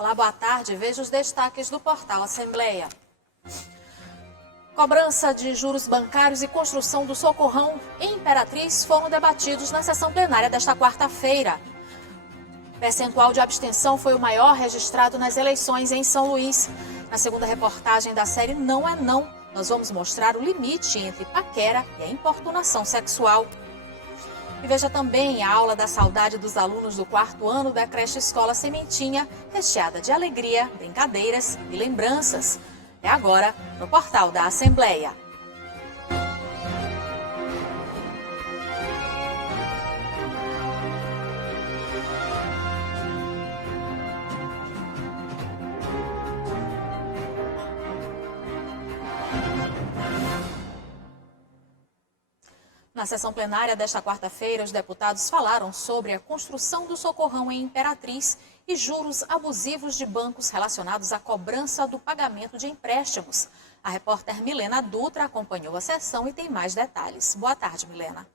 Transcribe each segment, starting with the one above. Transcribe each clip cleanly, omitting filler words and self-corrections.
Olá, boa tarde. Veja os destaques do portal Assembleia. Cobrança de juros bancários e construção do Socorrão em Imperatriz foram debatidos na sessão plenária desta quarta-feira. O percentual de abstenção foi o maior registrado nas eleições em São Luís. Na segunda reportagem da série Não é Não, nós vamos mostrar o limite entre paquera e a importunação sexual. E veja também a aula da saudade dos alunos do 4º ano da creche Escola Sementinha, recheada de alegria, brincadeiras e lembranças. É agora no portal da Assembleia. Na sessão plenária desta quarta-feira, os deputados falaram sobre a construção do Socorrão em Imperatriz e juros abusivos de bancos relacionados à cobrança do pagamento de empréstimos. A repórter Milena Dutra acompanhou a sessão e tem mais detalhes. Boa tarde, Milena.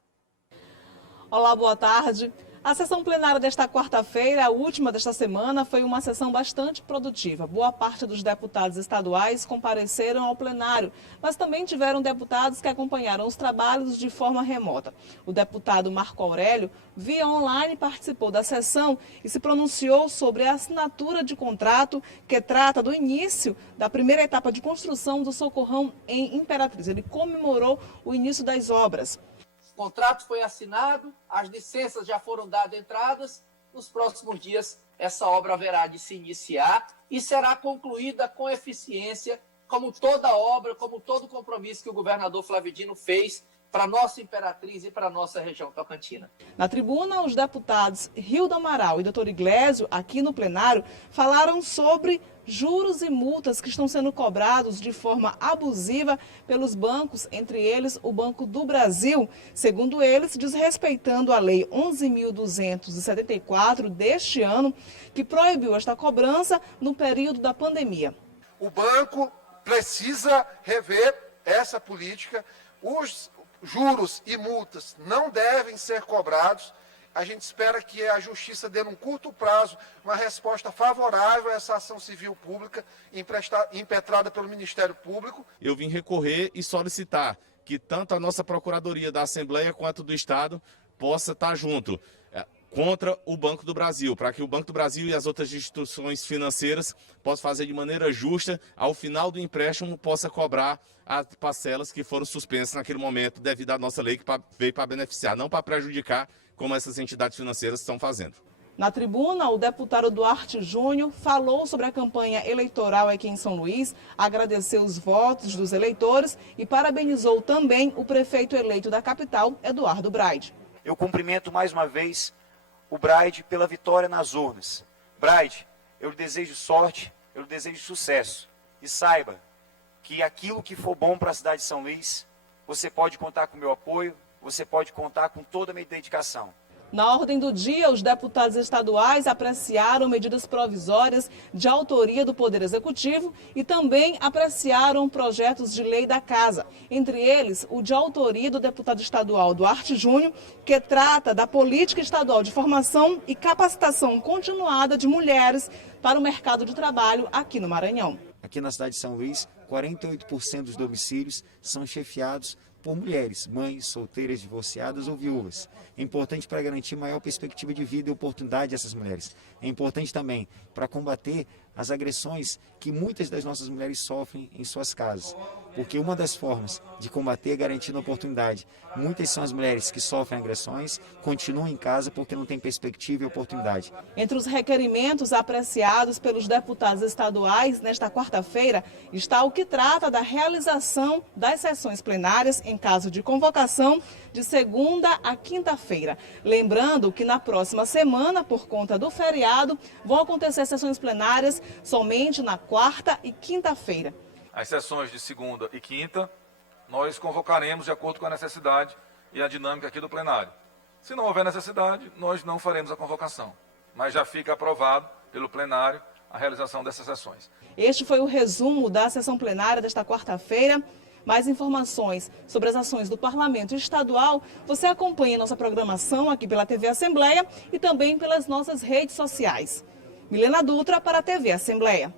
Olá, boa tarde. A sessão plenária desta quarta-feira, a última desta semana, foi uma sessão bastante produtiva. Boa parte dos deputados estaduais compareceram ao plenário, mas também tiveram deputados que acompanharam os trabalhos de forma remota. O deputado Marco Aurélio, via online, participou da sessão e se pronunciou sobre a assinatura de contrato que trata do início da primeira etapa de construção do Socorrão em Imperatriz. Ele comemorou o início das obras. O contrato foi assinado, as licenças já foram dadas entradas. Nos próximos dias, essa obra haverá de se iniciar e será concluída com eficiência, como toda obra, como todo compromisso que o governador Flávio Dino fez para a nossa Imperatriz e para a nossa região tocantina. Na tribuna, os deputados Hilda Amaral e Dr. Iglesio, aqui no plenário, falaram sobre juros e multas que estão sendo cobrados de forma abusiva pelos bancos, entre eles o Banco do Brasil, segundo eles, desrespeitando a Lei 11.274 deste ano, que proibiu esta cobrança no período da pandemia. O banco precisa rever essa política. Os juros e multas não devem ser cobrados. A gente espera que a Justiça dê num curto prazo uma resposta favorável a essa ação civil pública impetrada pelo Ministério Público. Eu vim recorrer e solicitar que tanto a nossa Procuradoria da Assembleia quanto do Estado possa estar junto contra o Banco do Brasil, para que o Banco do Brasil e as outras instituições financeiras possam fazer de maneira justa, ao final do empréstimo, possa cobrar as parcelas que foram suspensas naquele momento devido à nossa lei que veio para beneficiar, não para prejudicar, como essas entidades financeiras estão fazendo. Na tribuna, o deputado Duarte Júnior falou sobre a campanha eleitoral aqui em São Luís, agradeceu os votos dos eleitores e parabenizou também o prefeito eleito da capital, Eduardo Braide. Eu cumprimento mais uma vez o Braide pela vitória nas urnas. Braide, eu lhe desejo sorte, eu lhe desejo sucesso. E saiba que aquilo que for bom para a cidade de São Luís, você pode contar com o meu apoio, você pode contar com toda a minha dedicação. Na ordem do dia, os deputados estaduais apreciaram medidas provisórias de autoria do Poder Executivo e também apreciaram projetos de lei da Casa. Entre eles, o de autoria do deputado estadual Duarte Júnior, que trata da política estadual de formação e capacitação continuada de mulheres para o mercado de trabalho aqui no Maranhão. Aqui na cidade de São Luís, 48% dos domicílios são chefiados por mulheres, mães, solteiras, divorciadas ou viúvas. É importante para garantir maior perspectiva de vida e oportunidade a essas mulheres. É importante também para combater as agressões que muitas das nossas mulheres sofrem em suas casas. Porque uma das formas de combater é garantindo oportunidade. Muitas são as mulheres que sofrem agressões, continuam em casa porque não têm perspectiva e oportunidade. Entre os requerimentos apreciados pelos deputados estaduais nesta quarta-feira está o que trata da realização das sessões plenárias em caso de convocação de segunda a quinta-feira. Lembrando que na próxima semana, por conta do feriado, vão acontecer sessões plenárias somente na quarta e quinta-feira. As sessões de segunda e quinta, nós convocaremos de acordo com a necessidade e a dinâmica aqui do plenário. Se não houver necessidade, nós não faremos a convocação, mas já fica aprovado pelo plenário a realização dessas sessões. Este foi o resumo da sessão plenária desta quarta-feira. Mais informações sobre as ações do Parlamento Estadual, você acompanha nossa programação aqui pela TV Assembleia e também pelas nossas redes sociais. Milena Dutra para a TV Assembleia.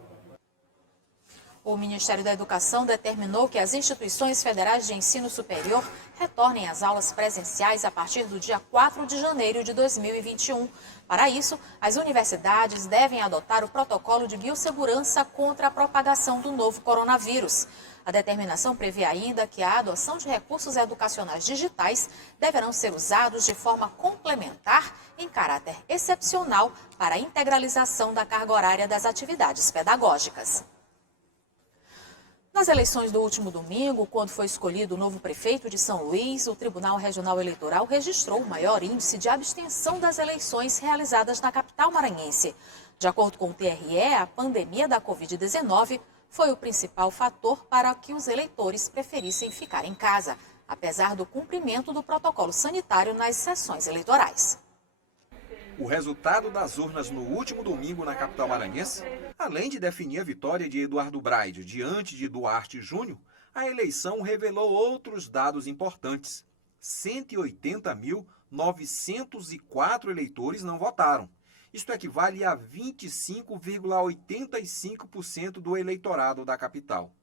O Ministério da Educação determinou que as instituições federais de ensino superior retornem às aulas presenciais a partir do dia 4 de janeiro de 2021. Para isso, as universidades devem adotar o protocolo de biossegurança contra a propagação do novo coronavírus. A determinação prevê ainda que a adoção de recursos educacionais digitais deverão ser usados de forma complementar em caráter excepcional para a integralização da carga horária das atividades pedagógicas. Nas eleições do último domingo, quando foi escolhido o novo prefeito de São Luís, o Tribunal Regional Eleitoral registrou o maior índice de abstenção das eleições realizadas na capital maranhense. De acordo com o TRE, a pandemia da Covid-19 foi o principal fator para que os eleitores preferissem ficar em casa, apesar do cumprimento do protocolo sanitário nas sessões eleitorais. O resultado das urnas no último domingo na capital maranhense, além de definir a vitória de Eduardo Braide diante de Duarte Júnior, a eleição revelou outros dados importantes. 180.904 eleitores não votaram. Isto equivale a 25,85% do eleitorado da capital.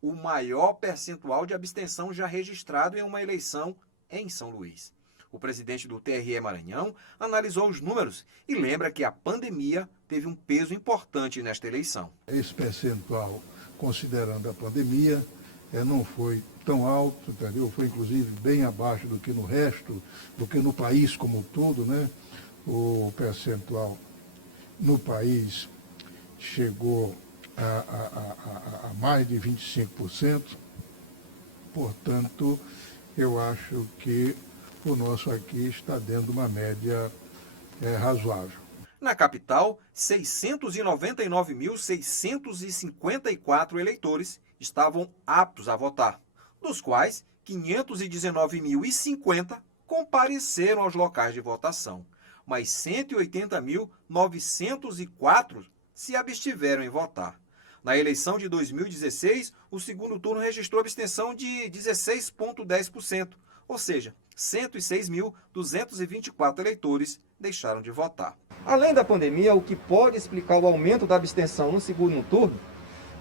O maior percentual de abstenção já registrado em uma eleição em São Luís. O presidente do TRE Maranhão analisou os números e lembra que a pandemia teve um peso importante nesta eleição. Esse percentual, considerando a pandemia, não foi tão alto, entendeu? Foi inclusive bem abaixo do que no resto, do que no país como um todo, né? O percentual no país chegou a mais de 25%, portanto, eu acho que o nosso aqui está dentro de uma média razoável. Na capital, 699.654 eleitores estavam aptos a votar, dos quais 519.050 compareceram aos locais de votação, mas 180.904 se abstiveram em votar. Na eleição de 2016, o segundo turno registrou abstenção de 16,10%, ou seja, 106.224 eleitores deixaram de votar. Além da pandemia, o que pode explicar o aumento da abstenção no segundo turno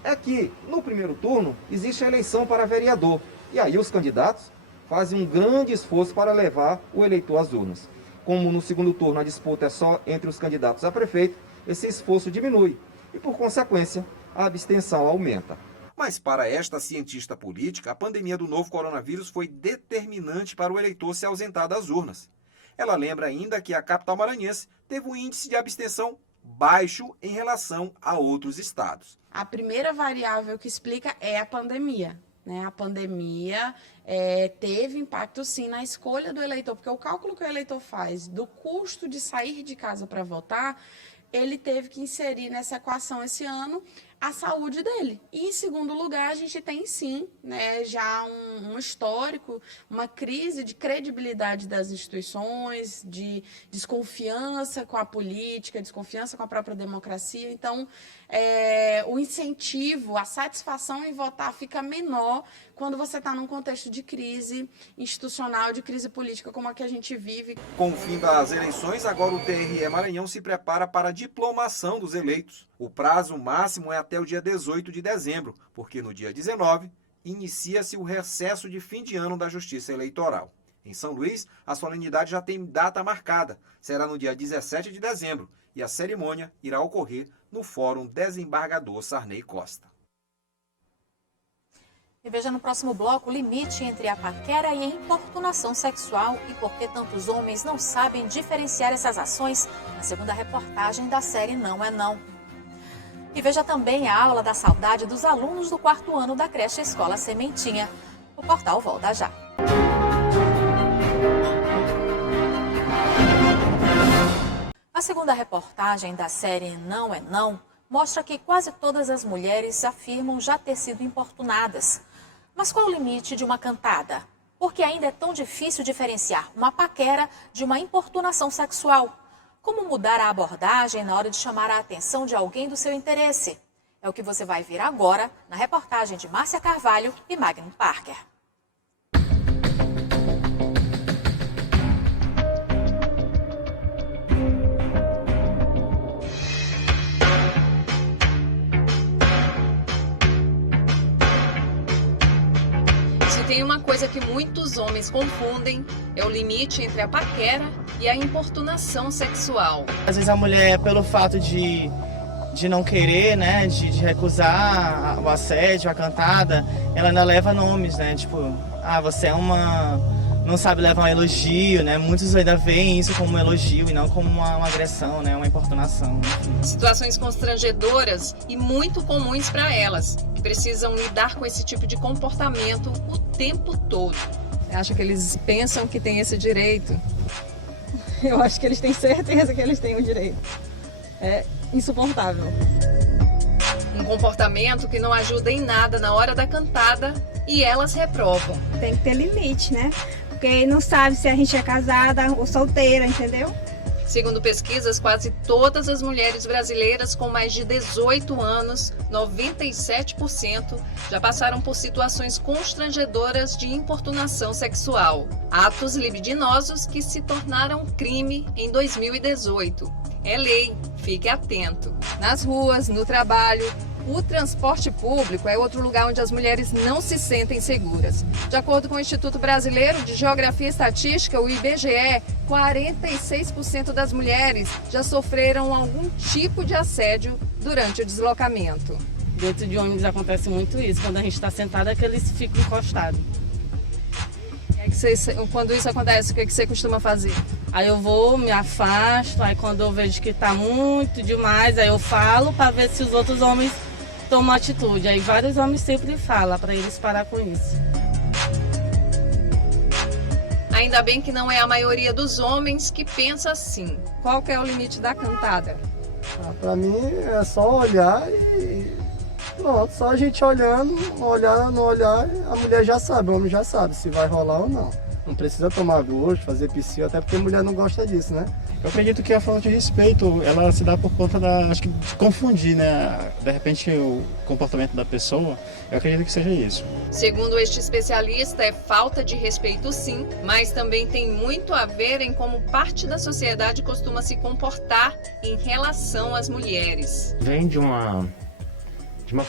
é que, no primeiro turno, existe a eleição para vereador. E aí os candidatos fazem um grande esforço para levar o eleitor às urnas. Como no segundo turno a disputa é só entre os candidatos a prefeito, esse esforço diminui e, por consequência, a abstenção aumenta. Mas para esta cientista política, a pandemia do novo coronavírus foi determinante para o eleitor se ausentar das urnas. Ela lembra ainda que a capital maranhense teve um índice de abstenção baixo em relação a outros estados. A primeira variável que explica é a pandemia. A pandemia teve impacto, sim, na escolha do eleitor, porque o cálculo que o eleitor faz do custo de sair de casa para votar, ele teve que inserir nessa equação esse ano a saúde dele. E, em segundo lugar, a gente tem, sim, já um histórico, uma crise de credibilidade das instituições, de desconfiança com a política, desconfiança com a própria democracia. Então, o incentivo, a satisfação em votar fica menor quando você está num contexto de crise institucional, de crise política como a que a gente vive. Com o fim das eleições, agora o TRE Maranhão se prepara para a diplomação dos eleitos. O prazo máximo é até o dia 18 de dezembro, porque no dia 19 inicia-se o recesso de fim de ano da Justiça Eleitoral. Em São Luís, a solenidade já tem data marcada. Será no dia 17 de dezembro e a cerimônia irá ocorrer no Fórum Desembargador Sarney Costa. E veja no próximo bloco o limite entre a paquera e a importunação sexual e por que tantos homens não sabem diferenciar essas ações na segunda reportagem da série Não é Não. E veja também a aula da saudade dos alunos do 4º ano da creche Escola Sementinha. O portal volta já. A segunda reportagem da série Não é Não mostra que quase todas as mulheres afirmam já ter sido importunadas. Mas qual o limite de uma cantada? Porque ainda é tão difícil diferenciar uma paquera de uma importunação sexual. Como mudar a abordagem na hora de chamar a atenção de alguém do seu interesse? É o que você vai ver agora na reportagem de Márcia Carvalho e Magnum Parker. coisa que muitos homens confundem é o limite entre a paquera e a importunação sexual. Às vezes a mulher, pelo fato de não querer, né, de recusar o assédio, a cantada, ela ainda leva nomes, né, tipo, você é não sabe levar um elogio, né, muitos ainda veem isso como um elogio e não como uma agressão, né, uma importunação. Enfim. Situações constrangedoras e muito comuns para elas, que precisam lidar com esse tipo de comportamento o tempo todo. Você acha que eles pensam que têm esse direito? Eu acho que eles têm certeza que eles têm o direito. É insuportável. Um comportamento que não ajuda em nada na hora da cantada e elas reprovam. Tem que ter limite, né? Porque não sabe se a gente é casada ou solteira, entendeu? Segundo pesquisas, quase todas as mulheres brasileiras com mais de 18 anos, 97%, já passaram por situações constrangedoras de importunação sexual. Atos libidinosos que se tornaram crime em 2018. É lei, fique atento. Nas ruas, no trabalho, o transporte público é outro lugar onde as mulheres não se sentem seguras. De acordo com o Instituto Brasileiro de Geografia e Estatística, o IBGE, 46% das mulheres já sofreram algum tipo de assédio durante o deslocamento. Dentro de ônibus acontece muito isso, quando a gente está sentada é que eles ficam encostados. Quando isso acontece, o que você costuma fazer? Aí eu vou, me afasto, aí quando eu vejo que está muito demais, aí eu falo para ver se os outros homens tomam atitude. Aí vários homens sempre falam para eles parar com isso. Ainda bem que não é a maioria dos homens que pensa assim. Qual que é o limite da cantada? Para mim é só olhar e pronto, só a gente olhando, olhar, não olhar, a mulher já sabe, o homem já sabe se vai rolar ou não. Não precisa tomar gosto, fazer psico, até porque a mulher não gosta disso, né? Eu acredito que a falta de respeito, ela se dá por conta acho que de confundir, né? De repente o comportamento da pessoa, eu acredito que seja isso. Segundo este especialista, é falta de respeito sim, mas também tem muito a ver em como parte da sociedade costuma se comportar em relação às mulheres. Vem de uma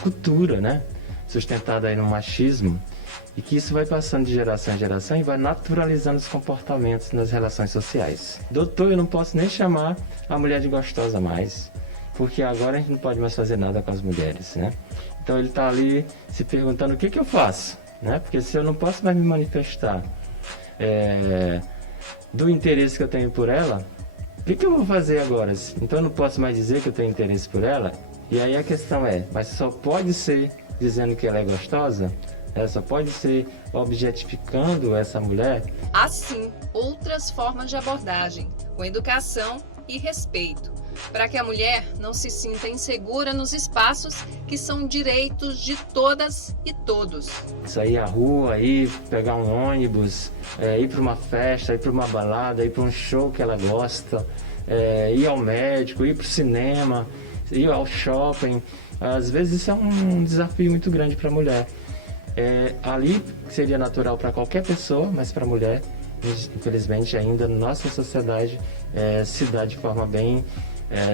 cultura, né? Sustentada aí no machismo, e que isso vai passando de geração em geração e vai naturalizando os comportamentos nas relações sociais. Doutor, eu não posso nem chamar a mulher de gostosa mais, porque agora a gente não pode mais fazer nada com as mulheres, né? Então ele está ali se perguntando o que eu faço, né? Porque se eu não posso mais me manifestar do interesse que eu tenho por ela, o que eu vou fazer agora? Então eu não posso mais dizer que eu tenho interesse por ela? E aí a questão mas só pode ser dizendo que ela é gostosa? Ela só pode ser objetificando essa mulher? Há sim outras formas de abordagem, com educação e respeito, para que a mulher não se sinta insegura nos espaços que são direitos de todas e todos. Sair à rua, ir pegar um ônibus, ir para uma festa, ir para uma balada, ir para um show que ela gosta, ir ao médico, ir para o cinema, ir ao shopping. Às vezes isso é um desafio muito grande para a mulher. Ali seria natural para qualquer pessoa, mas para a mulher, infelizmente, ainda nossa sociedade se dá de forma bem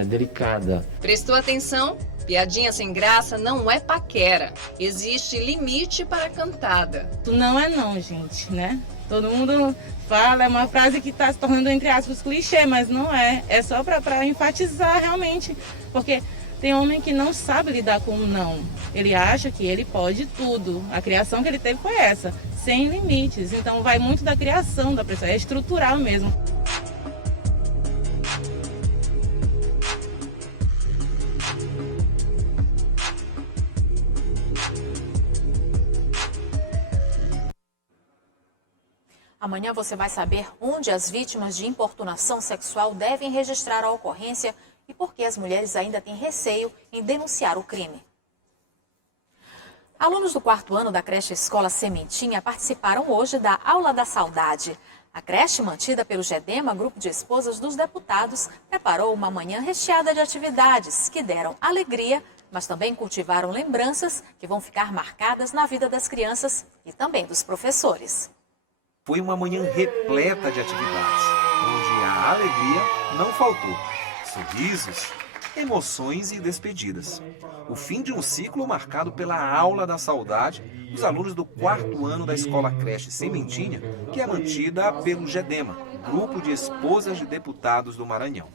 delicada. Prestou atenção? Piadinha sem graça não é paquera. Existe limite para a cantada. Não é não, gente, né? Todo mundo fala, é uma frase que está se tornando, entre aspas, clichê, mas não é. É só para enfatizar realmente, porque tem homem que não sabe lidar com o não. Ele acha que ele pode tudo. A criação que ele teve foi essa, sem limites. Então vai muito da criação da pessoa, é estrutural mesmo. Amanhã você vai saber onde as vítimas de importunação sexual devem registrar a ocorrência e por que as mulheres ainda têm receio em denunciar o crime. Alunos do 4º ano da creche Escola Sementinha participaram hoje da Aula da Saudade. A creche, mantida pelo GEDEMA, grupo de esposas dos deputados, preparou uma manhã recheada de atividades que deram alegria, mas também cultivaram lembranças que vão ficar marcadas na vida das crianças e também dos professores. Foi uma manhã repleta de atividades, onde a alegria não faltou. Sorrisos emoções e despedidas. O fim de um ciclo marcado pela Aula da Saudade dos alunos do 4º ano da Escola Creche Sementinha, que é mantida pelo GEDEMA, Grupo de Esposas de Deputados do Maranhão.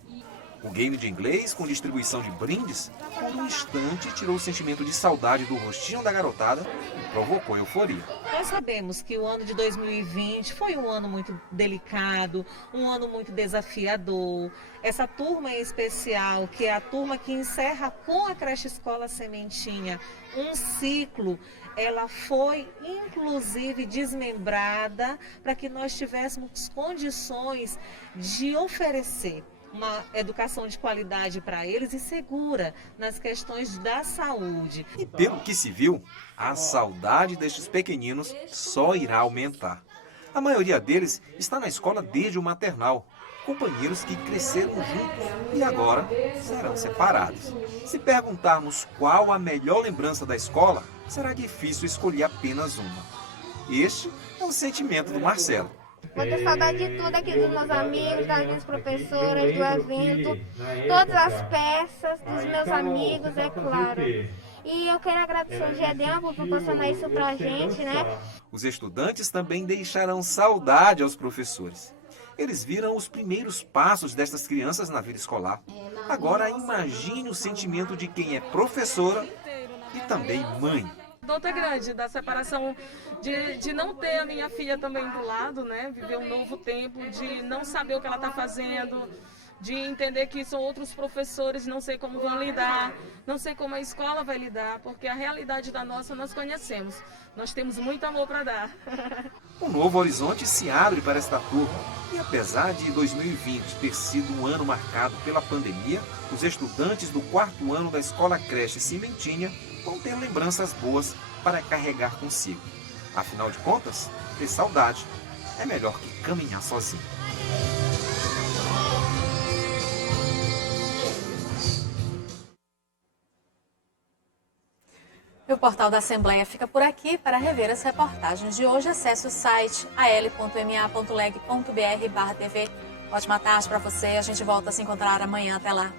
O game de inglês, com distribuição de brindes, por um instante tirou o sentimento de saudade do rostinho da garotada e provocou euforia. Nós sabemos que o ano de 2020 foi um ano muito delicado, um ano muito desafiador. Essa turma em especial, que é a turma que encerra com a creche escola Sementinha um ciclo, ela foi inclusive desmembrada para que nós tivéssemos condições de oferecer uma educação de qualidade para eles e segura nas questões da saúde. E pelo que se viu, a saudade destes pequeninos só irá aumentar. A maioria deles está na escola desde o maternal, companheiros que cresceram juntos e agora serão separados. Se perguntarmos qual a melhor lembrança da escola, será difícil escolher apenas uma. Este é o sentimento do Marcelo. Vou ter saudade de tudo aqui dos meus amigos, das minhas professoras, do evento, todas as peças, dos meus amigos, é claro. E eu quero agradecer ao GEDEMA por proporcionar isso pra gente, né? Os estudantes também deixarão saudade aos professores. Eles viram os primeiros passos destas crianças na vida escolar. Agora imagine o sentimento de quem é professora e também mãe. Dor é grande da separação de não ter a minha filha também do lado, né? Viver um novo tempo, de não saber o que ela está fazendo, de entender que são outros professores, não sei como vão lidar, não sei como a escola vai lidar, porque a realidade da nossa nós conhecemos. Nós temos muito amor para dar. Um novo horizonte se abre para esta turma. E apesar de 2020 ter sido um ano marcado pela pandemia, os estudantes do 4º ano da Escola Creche Sementinha vão ter lembranças boas para carregar consigo. Afinal de contas, ter saudade é melhor que caminhar sozinho. O Portal da Assembleia fica por aqui. Para rever as reportagens de hoje, acesse o site al.ma.leg.br/tv. Ótima tarde para você. A gente volta a se encontrar amanhã. Até lá.